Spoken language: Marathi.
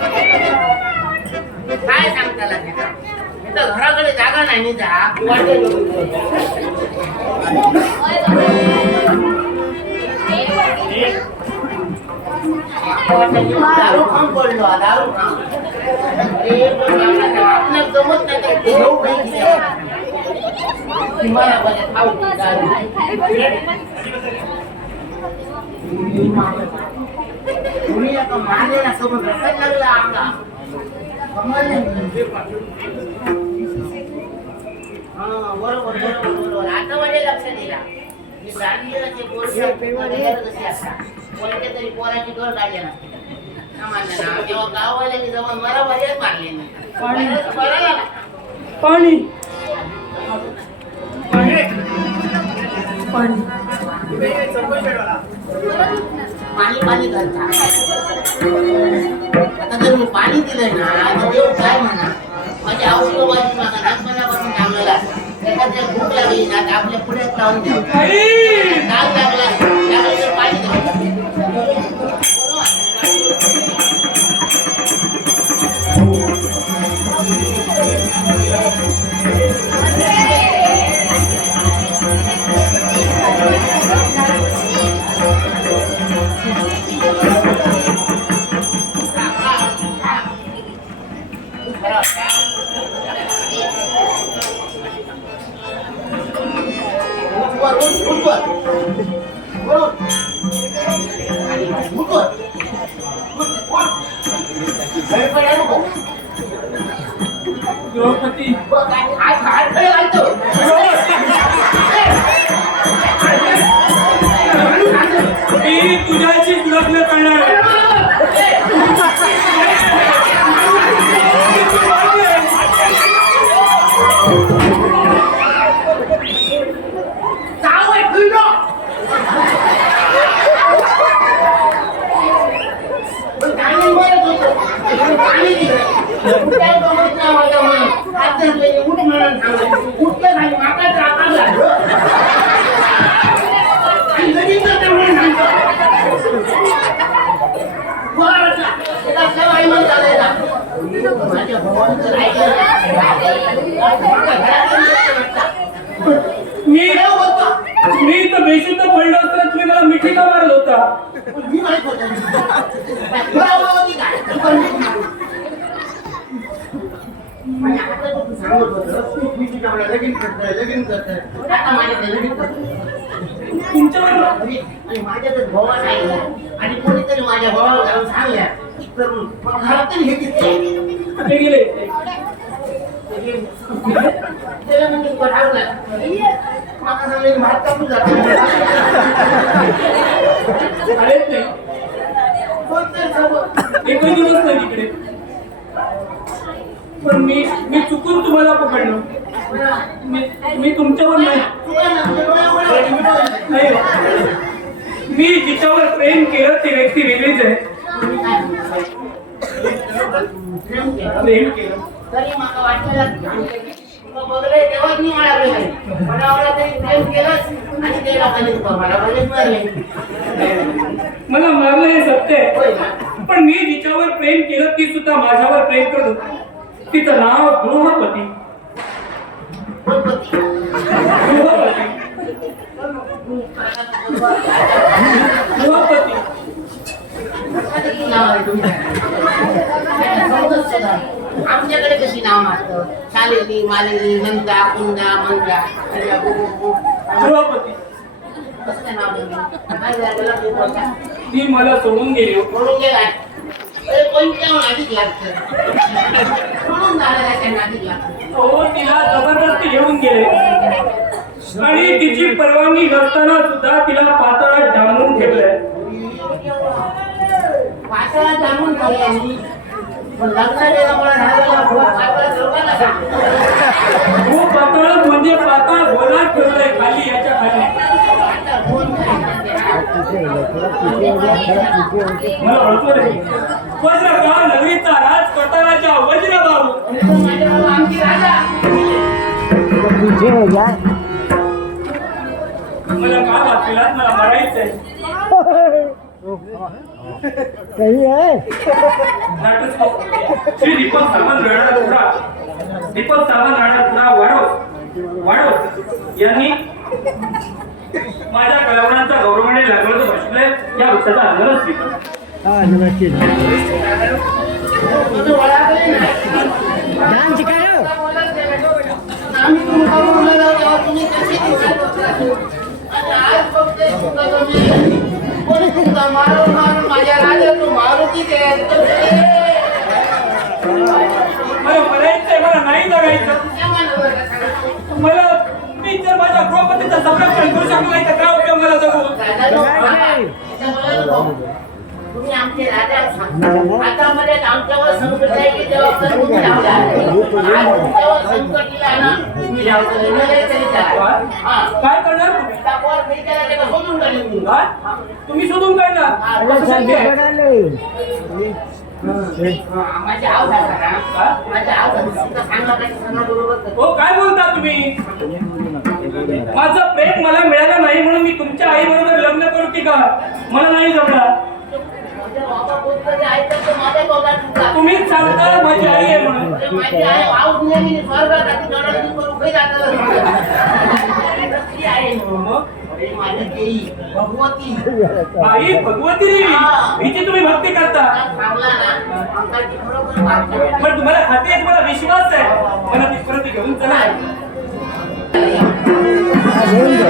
काय करायचं? काय सांगताला तिथं तिथं घराकडे जागा नाही नी दारू खाऊन पडलो दारू खाऊन. आपल्याला जमत नाही तर घेऊ तुम्ही आता सोबत लागला बरोबर बरोबर बरोबर आता माझ्या लक्षात दिला मी जाणलेलं ते कोणत्या तरी पोराची घर काढली नसते गाववाल्याने जवळ मला मारले. पाणी. पाणी. पाणी. पाणी. जर मी पाणी दिलंय ना आता देव काय म्हणा माझा थांबलेला एखाद्या भूक लागली ना तर आपल्या पुढ्यात लावून द्या आई डाग लागला लागलं तर पाणी द्या बाहेर पडायला नको. द्रौपदी? मी तुझ्याशीच लग्न करणार आहे. जाऊ आहे, फिरलो. पण काय नाही बोलत होतो. पण पाणी दिलं. काय गमत नाही माझ्या मनात. हात धरले, उठ म्हणून सांगितलं. उठलं नाही, मागास रागात झालं. आणि लगेच जाते म्हणून सांगतो. बरं वाटलं. त्याला सवय मग झालेला. माझ्या भावानं तर ऐकलं. माझ्या घरातलं नसतं वाटतं. मी देव बोलतो. मी तर बेशुद्ध पडलो असताना तुम्ही मला मिठीला मारत होता मी माहीत होतं. बरोबर होती काय? तू पण मी- म्हणजे आता तू सांगत होतं, लगीन करतोय, लगीन करतोय. आता माझ्याकडे लगीन तुमच्यावर आणि भावा आणि कोणीतरी माझ्या भावाला जाऊन सांगल्या तर घरात तरी हे गेले त्याला म्हणजे मला सांगले भात कापून जातो. नाही कोणतरी सोबत. एकही दिवस नाही तिकडे पण मी मी चुकून तुम्हाला पकडलो. मी मी तुमच्यावर नाही. मी जिच्यावर प्रेम केलं ती व्यक्ती वेगळीच आहे. प्रेम केलं. तरी तेव्हाच मी मला वेगळे मला आवडलं तरी प्रेम केलंच आणि ते लोकांनी तुला मला बघेच मारले मला मारलं हे सत्य पण मी जिच्यावर प्रेम केलं ती सुद्धा माझ्यावर प्रेम करत. तिचं नाव गृहपती. आमच्याकडे कशी नाव मारतं शालेली मालेली नंदा कुंदा मंदा. गृहपती कसं नाव ते मला सोडून गेली. म्हणून गेलाय? कोणत्या लागतं म्हणून लागतं हो तिला जबरदस्ती घेऊन गेले. आणि तिची परवानगी नसताना सुद्धा तिला पातळात डांबून ठेवलंय जाणून झाली आणि पण मला लोकांना सांग. हो पातळात म्हणजे पातळ गोलात ठेवलंय खाली याच्या मला ओळखलं नगरीचा राज मला का वाचलेलात मला मरायचंय सही है श्री दीपक सावंत राणा दीपक सावंत राणा वाडो वाडो यांनी माझ्या कलावणांचा गौरवाने लागलं. या वृक्षाचा आंदोलन स्वीकार हाँ नमस्ते तुम्ही ओळखले नाही. डांस करो आम्ही तुमचा बोललो तेव्हा तुम्ही कशी दिसत होता? आणि आज बघते तुमचा तुम्ही कोणी तुमचा मारून मारून माझ्या राजा तू मारुती दे मला मरायचंय मला नाही जगायचं मला मी जर माझ्या गृहपतीचं संरक्षण करू शकलो नाही तर काय उपयोग मला जगू तुम्ही आमचे राजा आमच्यावर संकट आहे तुम्ही लावला तुमच्यावर संकट ना, तुम्ही लावलं तरी काय करणार तुम्ही केला ते तुम्ही. शोधून काढणार बरोबर हो काय बोलता तुम्ही माझं प्रेम मला मिळालं नाही म्हणून मी तुमच्या आई बरोबर लग्न करू की का? मला नाही जमणार. तुम्ही सांगता माझी आई आहे म्हणून. आई भगवती देवी हिची तुम्ही भक्ती करता. पण तुम्हाला खाते आहे विश्वास आहे? मला तिथपर्यंत घेऊन चला. हाँ, देंगे